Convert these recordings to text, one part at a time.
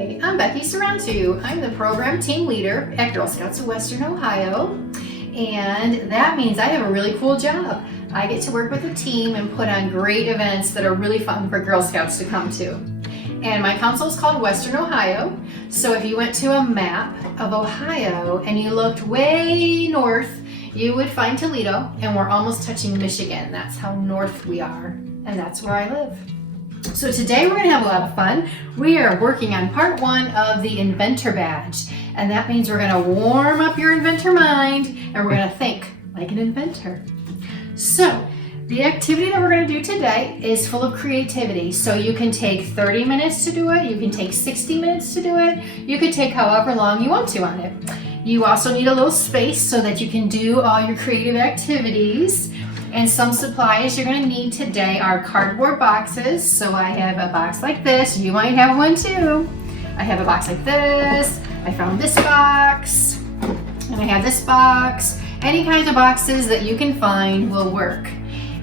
Hi, I'm Becky Sorrento. I'm the program team leader at Girl Scouts of Western Ohio, and that means I have a really cool job. I get to work with a team and put on great events that are really fun for Girl Scouts to come to. And my council is called Western Ohio, so if you went to a map of Ohio and you looked way north, you would find Toledo, and we're almost touching Michigan. That's how north we are, and that's where I live. So today we're going to have a lot of fun. We are working on part 1 of the Inventor badge, and that means we're going to warm up your inventor mind and we're going to think like an inventor. So the activity that we're going to do today is full of creativity. So you can take 30 minutes to do it, you can take 60 minutes to do it, you could take however long you want to on it. You also need a little space so that you can do all your creative activities. And some supplies you're going to need today are cardboard boxes. So I have a box like this. You might have one too. I have a box like this. I found this box. And I have this box. Any kinds of boxes that you can find will work.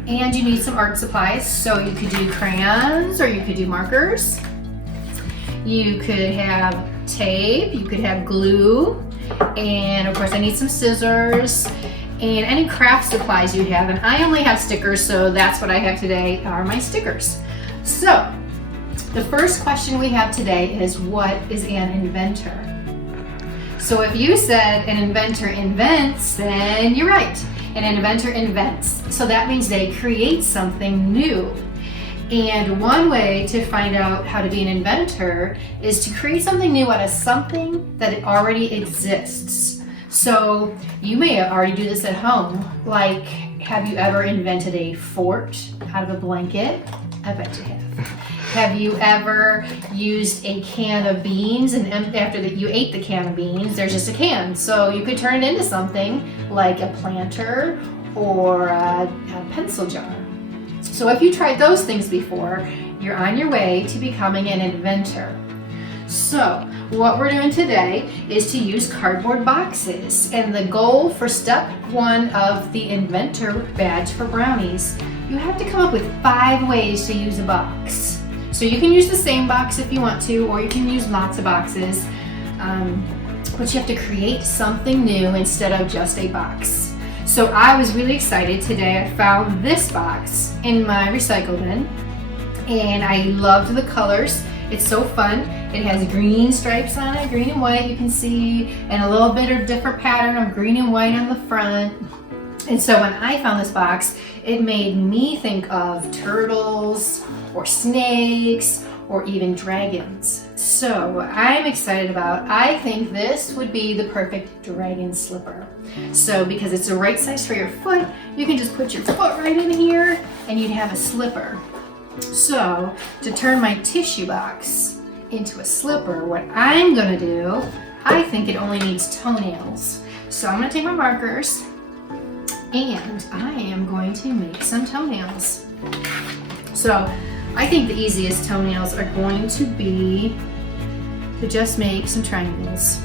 And you need some art supplies. So you could do crayons or you could do markers. You could have tape. You could have glue. And of course I need some scissors. And any craft supplies you have, and I only have stickers, so that's what I have today are my stickers. So the first question we have today is, what is an inventor? So if you said an inventor invents, then you're right. An inventor invents. So that means they create something new. And one way to find out how to be an inventor is to create something new out of something that already exists. So you may already do this at home. Like, have you ever invented a fort out of a blanket? I bet you have. Have you ever used a can of beans and after that you ate the can of beans, there's just a can. So you could turn it into something like a planter or a pencil jar. So if you tried those things before, you're on your way to becoming an inventor. So what we're doing today is to use cardboard boxes, and the goal for step 1 of the Inventor badge for Brownies, you have to come up with 5 ways to use a box. So you can use the same box if you want to, or you can use lots of boxes, but you have to create something new instead of just a box. So I was really excited today. I found this box in my recycle bin, and I loved the colors. It's so fun. It has green stripes on it, green and white, you can see, and a little bit of different pattern of green and white on the front. And so when I found this box, it made me think of turtles or snakes or even dragons. So I'm excited I think this would be the perfect dragon slipper. So because it's the right size for your foot, you can just put your foot right in here and you'd have a slipper. So to turn my tissue box into a slipper, what I'm going to do, I think it only needs toenails. So I'm going to take my markers and I am going to make some toenails. So I think the easiest toenails are going to be to just make some triangles.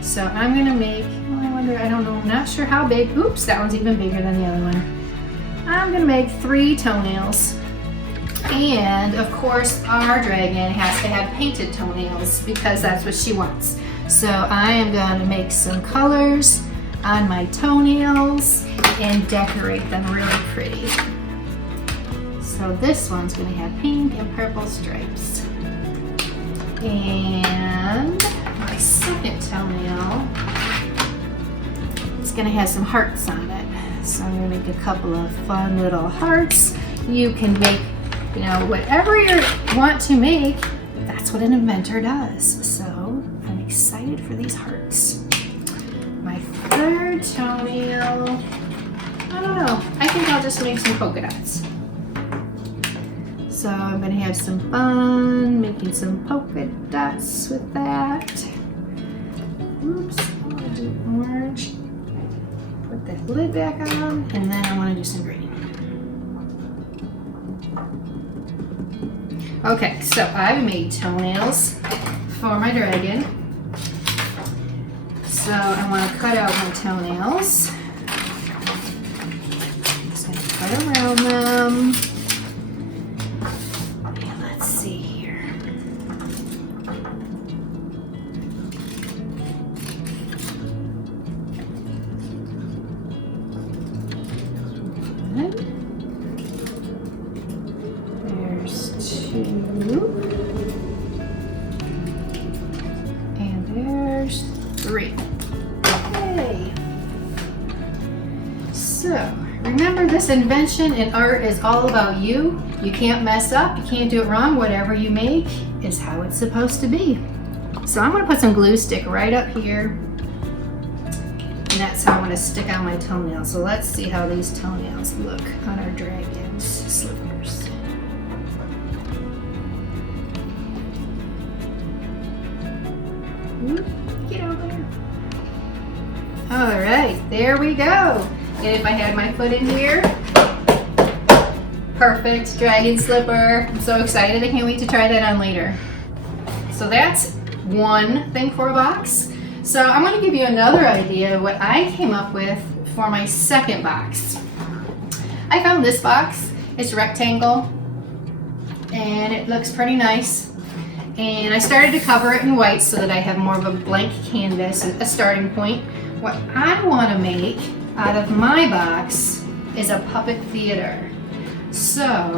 So I'm going to make, I'm not sure how big. Oops, that one's even bigger than the other one. I'm going to make 3 toenails. And of course our dragon has to have painted toenails because that's what she wants. So I am going to make some colors on my toenails and decorate them really pretty. So this one's going to have pink and purple stripes. And my second toenail is going to have some hearts on it. So I'm going to make a couple of fun little hearts. You can make whatever you want to make, that's what an inventor does. So I'm excited for these hearts. My third toenail, I don't know. I think I'll just make some polka dots. So I'm going to have some fun making some polka dots with that. Oops, I want to do orange. Put that lid back on, and then I want to do some green. Okay, so I've made toenails for my dragon. So I want to cut out my toenails. I'm just going to cut around them. And let's see here. remember, this invention and art is all about you. You can't mess up, you can't do it wrong. Whatever you make is how it's supposed to be. So I'm gonna put some glue stick right up here. And that's how I'm gonna stick on my toenails. So let's see how these toenails look on our dragon's slippers. Ooh, get over there. All right, there we go. And if I had my foot in here, perfect dragon slipper. I'm so excited, I can't wait to try that on later. So that's one thing for a box. So I'm gonna give you another idea of what I came up with for my second box. I found this box, it's rectangle, and it looks pretty nice. And I started to cover it in white so that I have more of a blank canvas, a starting point. What I wanna make out of my box is a puppet theater. So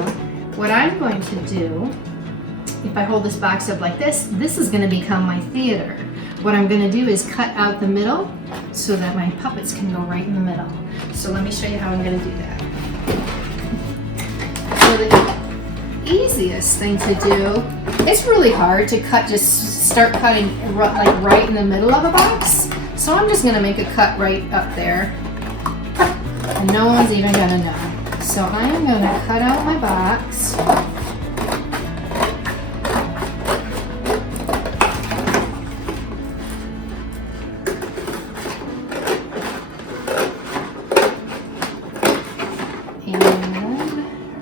what I'm going to do, if I hold this box up like this is gonna become my theater. What I'm gonna do is cut out the middle so that my puppets can go right in the middle. So let me show you how I'm gonna do that. So the easiest thing to do, it's really hard to cut, just start cutting like right in the middle of a box. So I'm just gonna make a cut right up there. And no one's even gonna know. So I am gonna cut out my box. And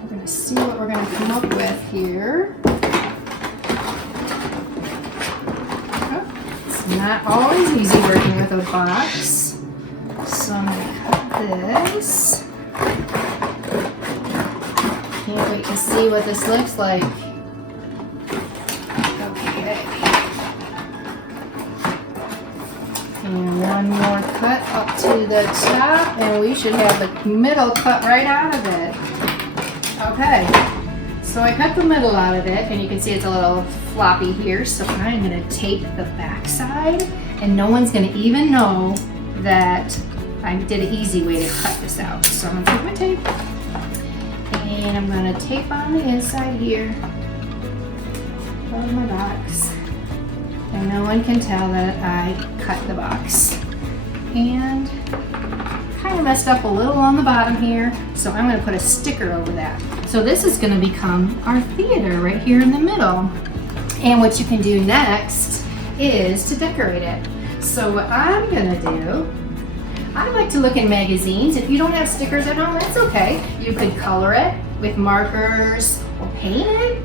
we're gonna see what we're gonna come up with here. Oh, it's not always easy working with a box. So I'm gonna cut this. Can't wait to see what this looks like. Okay. And one more cut up to the top, and we should have the middle cut right out of it. Okay. So I cut the middle out of it, and you can see it's a little floppy here, so I'm gonna tape the back side, and no one's gonna even know that I did an easy way to cut this out. So I'm gonna take my tape and I'm gonna tape on the inside here of my box. And no one can tell that I cut the box. And kind of messed up a little on the bottom here, so I'm gonna put a sticker over that. So this is gonna become our theater right here in the middle. And what you can do next is to decorate it. So what I'm gonna do, I like to look in magazines. If you don't have stickers at home, that's okay. You could color it with markers or paint it.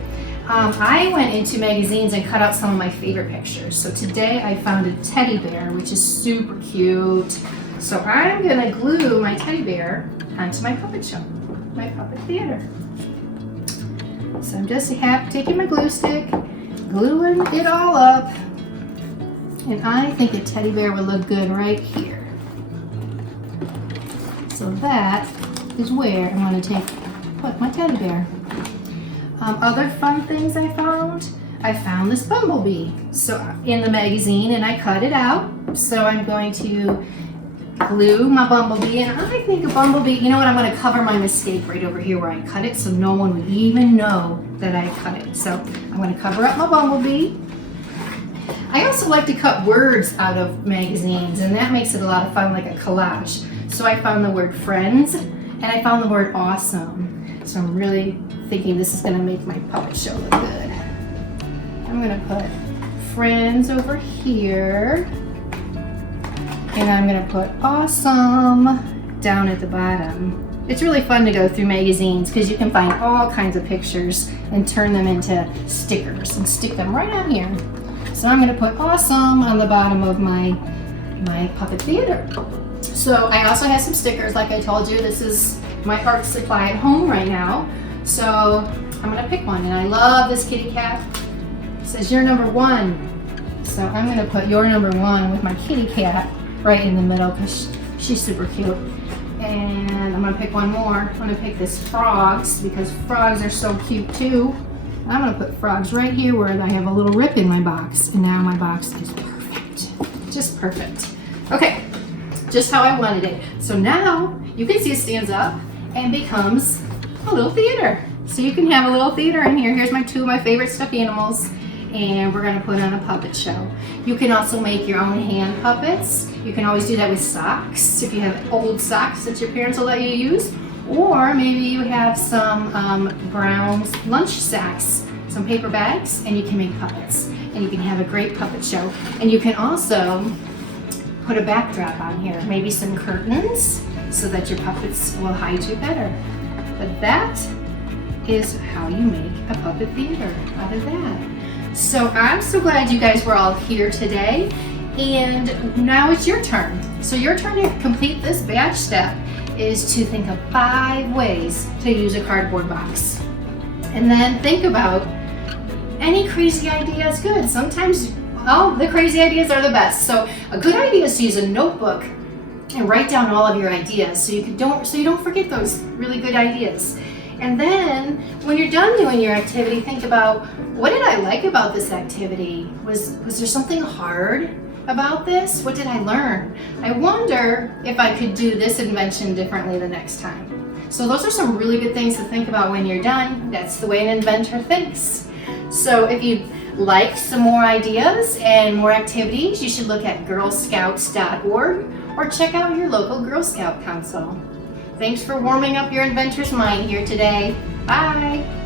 I went into magazines and cut out some of my favorite pictures. So today I found a teddy bear, which is super cute. So I'm gonna glue my teddy bear onto my puppet show, my puppet theater. So I'm just taking my glue stick, gluing it all up, and I think a teddy bear would look good right here. So that is where I'm going to put my teddy bear. Other fun things I found this bumblebee. So in the magazine, and I cut it out. So I'm going to glue my bumblebee, and I think a bumblebee, you know what, I'm going to cover my mistake right over here where I cut it so no one would even know that I cut it. So I'm going to cover up my bumblebee. I also like to cut words out of magazines, and that makes it a lot of fun, like a collage. So I found the word friends, and I found the word awesome. So I'm really thinking this is gonna make my puppet show look good. I'm gonna put friends over here, and I'm gonna put awesome down at the bottom. It's really fun to go through magazines because you can find all kinds of pictures and turn them into stickers and stick them right on here. So I'm gonna put awesome on the bottom of my puppet theater. So I also have some stickers, like I told you. This is my art supply at home right now. So I'm gonna pick one, and I love this kitty cat. It says you're number one. So I'm gonna put your number one with my kitty cat right in the middle because she's super cute. And I'm gonna pick one more. I'm gonna pick this frogs because frogs are so cute too. I'm gonna put frogs right here where I have a little rip in my box, and now my box is perfect, just perfect. Okay, just how I wanted it. So now you can see it stands up, and becomes a little theater. So you can have a little theater in here. Here's two of my favorite stuffed animals, and we're gonna put on a puppet show. You can also make your own hand puppets. You can always do that with socks, if you have old socks that your parents will let you use, or maybe you have some Brown's lunch sacks, some paper bags, and you can make puppets. And you can have a great puppet show. And you can also put a backdrop on here, maybe some curtains, so that your puppets will hide you better. But that is how you make a puppet theater out of that. So I'm so glad you guys were all here today. And now it's your turn. So your turn to complete this batch step is to think of 5 ways to use a cardboard box. And then think about any crazy idea is good. Sometimes all the crazy ideas are the best. So a good idea is to use a notebook and write down all of your ideas so you don't forget those really good ideas. And then when you're done doing your activity, think about, what did I like about this activity? Was there something hard about this? What did I learn? I wonder if I could do this invention differently the next time. So those are some really good things to think about when you're done. That's the way an inventor thinks. So if you'd like some more ideas and more activities, you should look at girlscouts.org or check out your local Girl Scout Council. Thanks for warming up your inventor's mind here today. Bye!